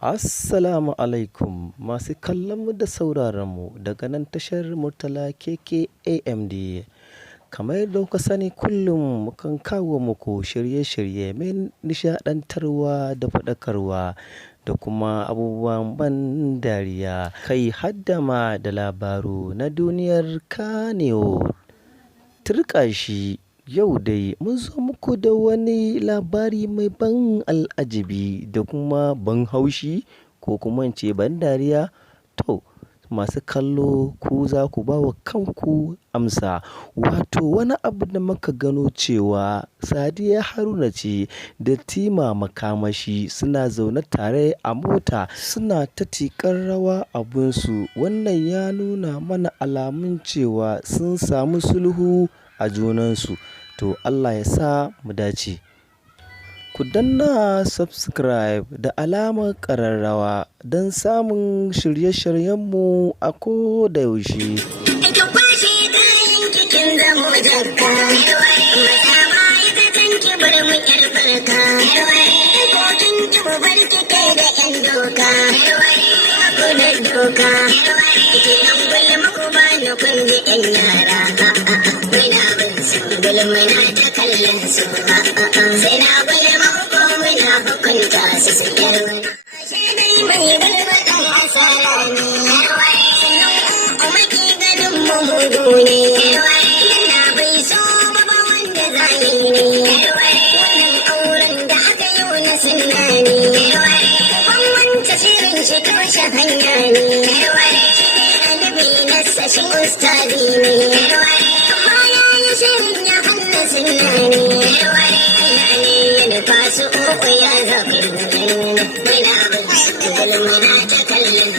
Assalamu alaikum masu kallonmu da sauraronmu daga nan tashar Murtala KK AMD. Kamar yadda kuka sani kullum mukan kawo muku shirye-shirye mai nishaɗantarwa da faɗakarwa da kuma abubuwan ban dariya kai haddama da labaru na duniyar Kannywood. Turƙashi yau dai mun zo muku da wani labari mai ban al'ajabi da kuma ban haushi ko kuma in ce ban dariya. To masu kallo ku za ku ba wa kanku amsa. Wato wani abu da muka gano cewa Sadiya Haruna ce da Tima Makamashi suna zaune tare a mota suna ta tiƙar rawa abunsu. Wannan ya nuna mana alamun cewa sun samu sulhu a junansu. To Allah ya sa mu dace. Ku danna subscribe da alamar ƙararrawa don samun shirye-shiryenmu a ko da yaushe. Muna ta kallon su sai na gwada mako muna hukunta su su tarwani. Ashe dai mai barbaɗan asara ne, sannan kuma ke ganin mamudu ne. Yana bai so ba wanda zai ne, wannan auren da aka yi na sunna ne. Ban wanta shirin shi toshe hanya ne, annabi nasa shi ustazi ne. Shirin ya hana sunani fasu uku ya zafi muna ta kallon